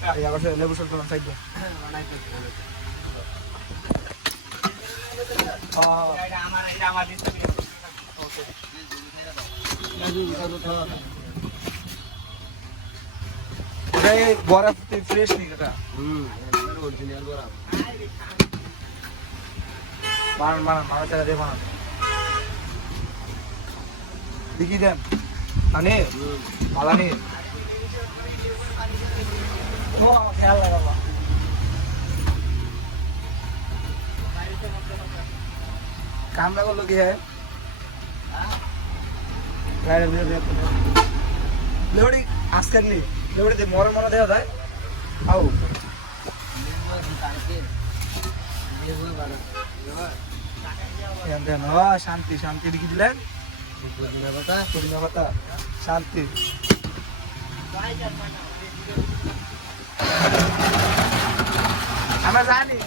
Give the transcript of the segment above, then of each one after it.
এই আবার লেবু শরবত বানাই সাইড আমার ওকে ওটাই বরফ ফ্রেশ নি এটা অরিজিনাল বরফ বানান চালা দিয়ে বানান দেখি দেন আনে পালানি ও আমার খেয়াল লাগাবা কামরা করলো কি হ্যাঁ লেবড়ি আজকাল নি লেবড়ি মরে মরে দেওয়া যায় আও শান্তি শান্তি লিখি দিলেন কথা শান্তি আমরা জানি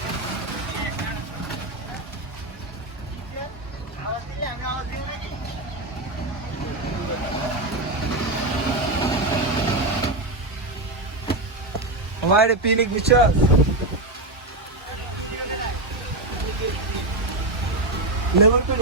हमारे पिकनिक विश्वास लेवल पे